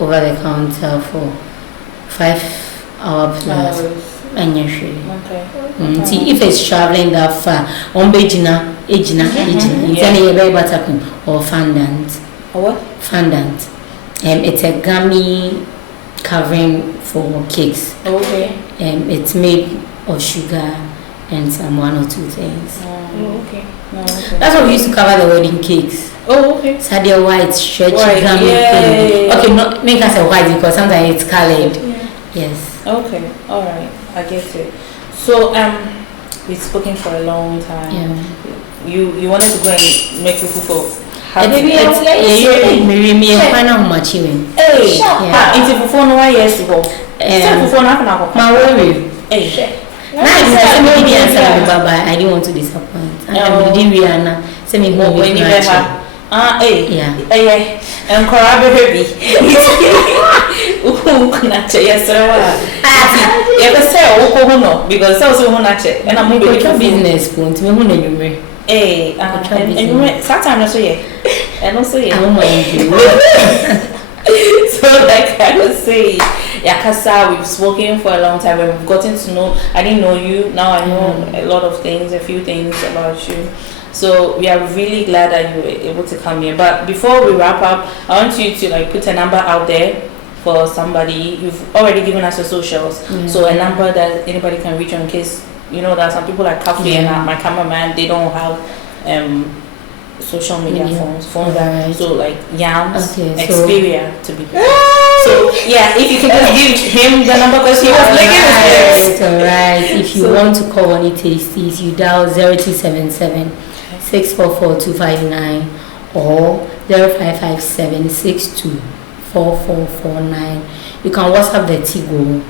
over the counter for 5 hours plus. And Okay. See if it's traveling that far, on Bejina, Ejina, it's any very buttercream or fondant. What? Fondant. It's a gummy covering for cakes. Okay. It's made of sugar and some 1 or 2 things. Okay. That's what we used to cover the wedding cakes. Oh, okay. Sadia white, stretchy, White, gummy thing. yeah. Okay, not make us a white because sometimes it's colored. Yes. Okay. All right. I get it. So we've spoken for a long time. Yeah. You wanted to go and make people for. Me find out much even. Hey. Yeah. Into before no 1 years ago. Before nothing. My worry. Hey. I didn't want to disappoint. I didn't Rihanna. Send me home with Nachi. Yeah. And corroborate. Yes, because and I'm going to business point. Me who know you Hey, and sometimes I say And also, yeah. I don't mind you. So, like I was saying, Kasa, we've spoken for a long time and we've gotten to know. I didn't know you. Now I know a lot of things, a few things about you. So we are really glad that you were able to come here. But before we wrap up, I want you to like put a number out there for somebody. You've already given us your socials, so a number that anybody can reach you in case you know that some people like Cafe and my cameraman, they don't have social media phones. Right. So like Yams, Okay, Xperia to be. So yeah, if you can just give him the number because he was making mistakes. Alright. If you want to call Vonny Tasties, you dial 0277 644 259 or 0557 62 4449. You can WhatsApp the Tigo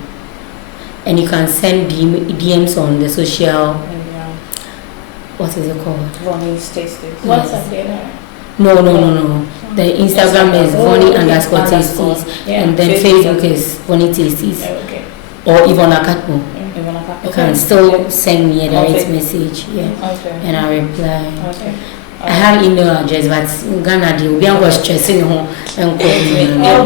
and you can send DMs on the social. What is it called? Vonny's Tasties. WhatsApp there. No. The Instagram is Vonny_Tasties, and then Facebook is Vonny Tasties, or Yvonne Akatmo. You can still send me a direct message, and I reply. I have email address, but Ghana the Obian was stressing home and calling. I'm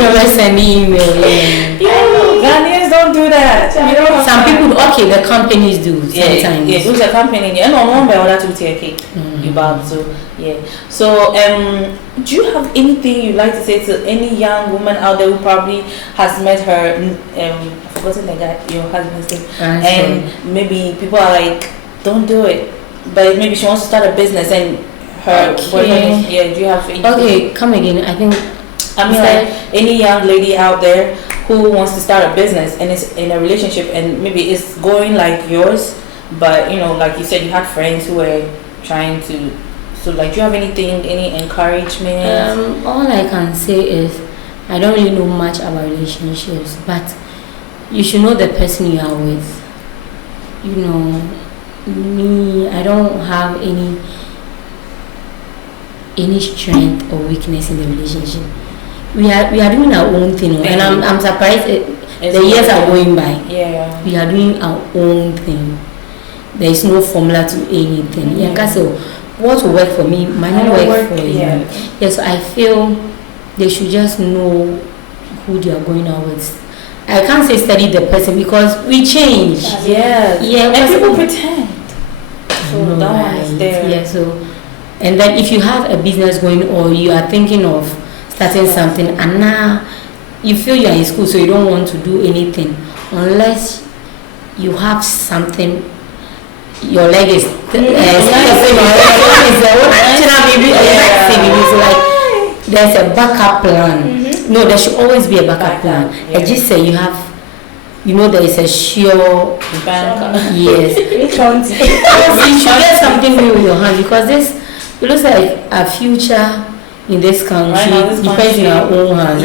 gonna send me email. Ghanaians don't do that. Some people, the companies do sometimes. Yeah, who's a company? And on one by order to take it. So do you have anything you'd like to say to any young woman out there who probably has met her I've forgotten the guy, your husband's name, and maybe people are like, don't do it, but maybe she wants to start a business and her boyfriend do you have anything? Come again. I mean like any young lady out there who wants to start a business and is in a relationship and maybe it's going like yours, but like you said, you had friends who were trying to. So, like, do you have anything, any encouragement? All I can say is I don't really know much about relationships, but you should know the person you are with. Me, I don't have any strength or weakness in the relationship. We are doing our own thing, and I'm surprised the years are going by. Yeah. We are doing our own thing. There is no formula to anything. So what will work for me might not work for you. Yes, I feel they should just know who they are going out with. I can't say study the person because we change. And people pretend. So that one is there. Yeah, so and then if you have a business going or you are thinking of starting something and now you feel you are in school so you don't want to do anything unless you have something. Your leg is so like there's a backup plan. No, there should always be a backup plan. I just say you have, there is a sure bank. Yes. You should get something new in your hand because it looks like a future in this country depends in our own hands.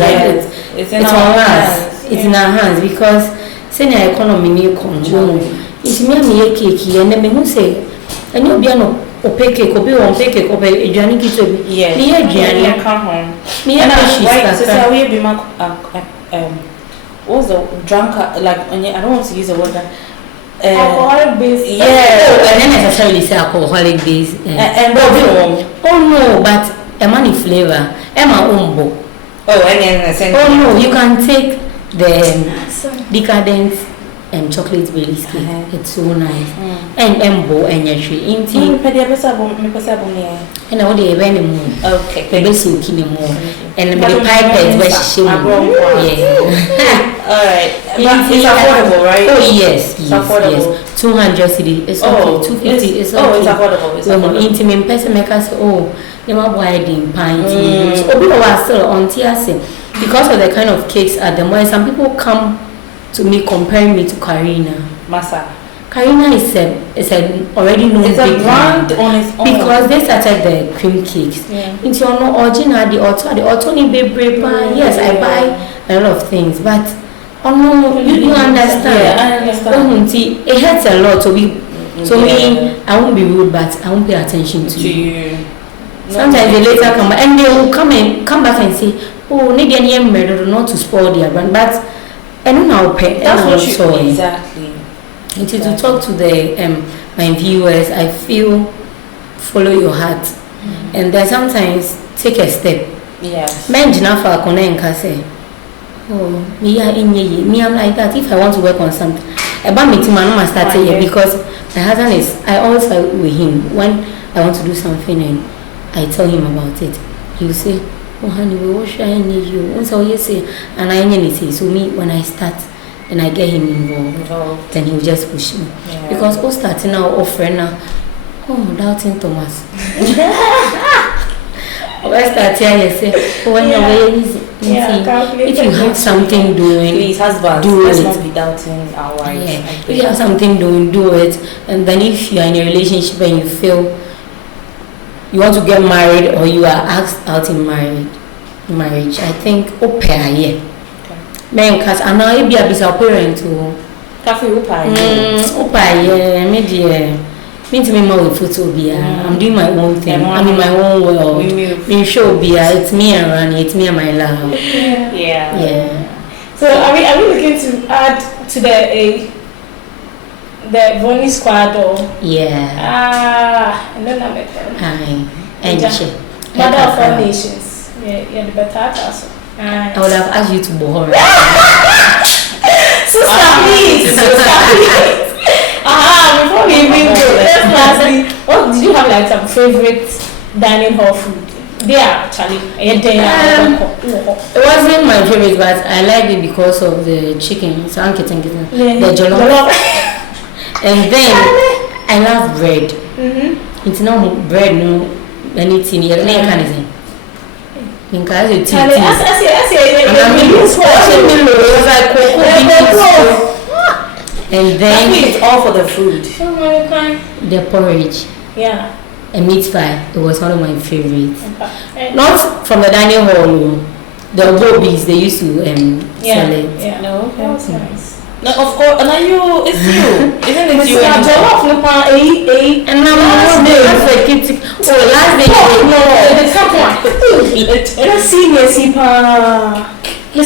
It's in our hands. It's in our hands because saying the economy new control. It's me cake and then me say and you be no opaque cake or cake or a journey to be come home. So we be what's the drunk like I don't want to use the word alcoholic base. I don't necessarily say alcoholic base no, but a money flavor umbo. You can take the decadent and chocolate Baileys cake. It's so nice. And embo and your tree. And all the event more. Okay. The best looking more. And the pipette where she Alright. It's affordable, right? Oh yes. It's affordable. 200 cedi. It's okay. 250. It's okay. It's affordable. It's affordable. Intimate person make us they might buy the pint. So people are still on TSC because of the kind of cakes at the moment. Some people come to me comparing me to Karina. Karina is a already known big brand on its own because they started the cream cakes. It's your no original the auto baby. Yes, I buy a lot of things, but you understand. Yeah, I understand. It hurts a lot to be. So me, I won't be rude, but I won't pay attention to you. Sometimes they later come back and they will come back and say, "Oh, maybe I am murdered not to spoil their brand," but. I don't know. That's what you exactly. It is to talk to the my viewers, I feel follow your heart. And then sometimes take a step. Yes. Men jinafa kona enka say, oh, me I'm like that. If I want to work on something, about me to man start here because my husband is. I always fight with him when I want to do something and I tell him about it. He will say, oh honey, what should I need you? Once I say, and I need it. So me when I start and I get him involved, then he will just push me because all starting now offering now. Oh, doubting Thomas. Let's start here. You say, oh, when you're very easy. If you have something doing, please, husbands, do let's it. not be doubting our wives. Yeah. If you have something doing, do it. And then if you are in a relationship and you feel you want to get married or you are asked out in marriage, I think open here. Men, cause I know it be a bizarre parent too. Coffee open here, maybe. Means me more with food beer. I'm doing my own thing. I'm in my own world. Me show beer. It's me and Rani. It's me and my love. Yeah. So are we looking to add to the Vonny squad or? Yeah. And then I met them. Mother of all nations. Yeah, the better also. I would have asked you to bohor. Sister, please. Before we even go, lastly, what did you have like some favorite dining hall food? Actually, it wasn't my favorite, but I liked it because of the chicken, the jollof. And then I love bread. It's not bread, no anything. And then it's all for the food. The porridge. Yeah. A meat pie. It was one of my favorites. Not from the dining hall. The gobies they used to sell it. Yeah. No, that was nice. No, of course. And it's you. Isn't it you? And now last day. Last day. No, the top one. Let's see, listen, and I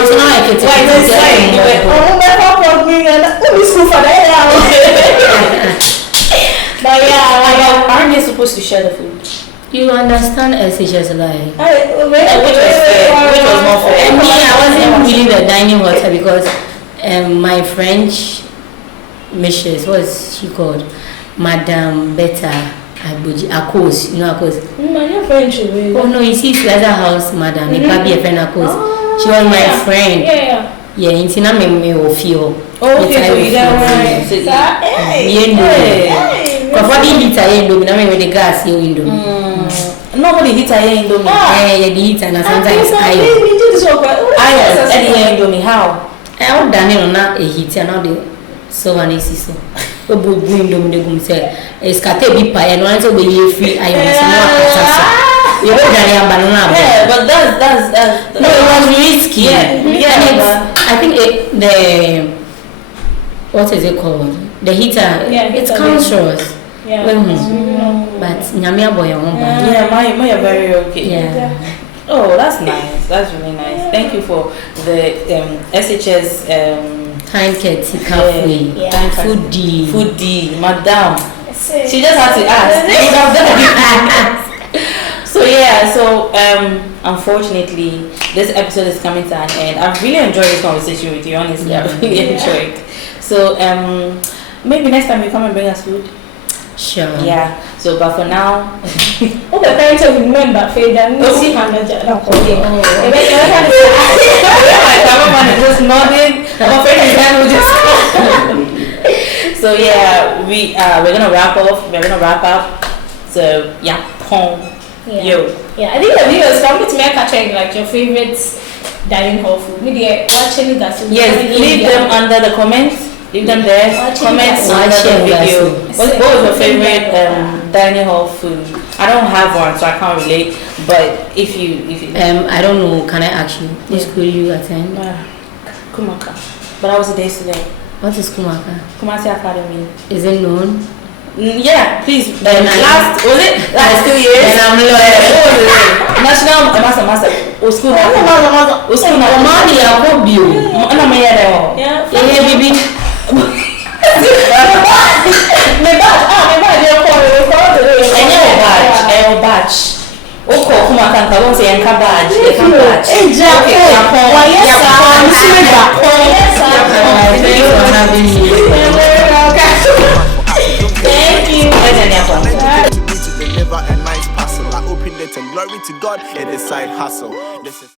was not like it. But yeah, aren't they supposed to share the food? You understand SHS like? Which was more for me, I wasn't really the dining hall because my French mistress, what was she called? Madame Beta. Akos, you know Akos? You're French. Oh no, you see Plaza House, Madam. She was my friend. Yeah, it's not me or feel. Okay, so you got right. With the gas, you window. Nobody hit a indomie. Yeah, the heater and sometimes I indomie. How? I would done it on that a heater now the so and so. O bu indomie de gum say es kate bi pa and once we free I was you know that banana. Yeah, but that's no, it was risky. Yeah. I think the what is it called? The heater. Yeah, it's conscious. Yeah. But nyamia boy yeah, my are very okay. Yeah. Oh, that's nice. That's really nice. Thank you for the SHS kind Katie cafe. Foodie, madam. She just had to ask. So unfortunately this episode is coming to an end. I've really enjoyed this conversation with you, honestly. I've really enjoyed. So maybe next time you come and bring us food. Sure. Yeah. So but for now the parents will remember see my cameraman is just nodding. I'm afraid his hand will just So we're gonna wrap up. So Yo. Yeah, I think the viewers come to me catching like your favorite dining hall food. Maybe watching that. Yes, leave them under the comments. Leave them there. Comments under the video. What was your favorite dining hall food? I don't have one, so I can't relate. But if you I don't know. Can I ask you? Which school you attend? Kumaka. But I was a day today. What is Kumaka? Kumasi Academy. Is it known? Yeah, please. Last 2 years. Then I'm loyal. National master. School. Money I hope you. Yeah, baby. Batch. Okay, come on, can't come say I'm badge. Thank you for having me. Thank you. To deliver a nice parcel. I opened it and glory to God. It is Side Hustle. This is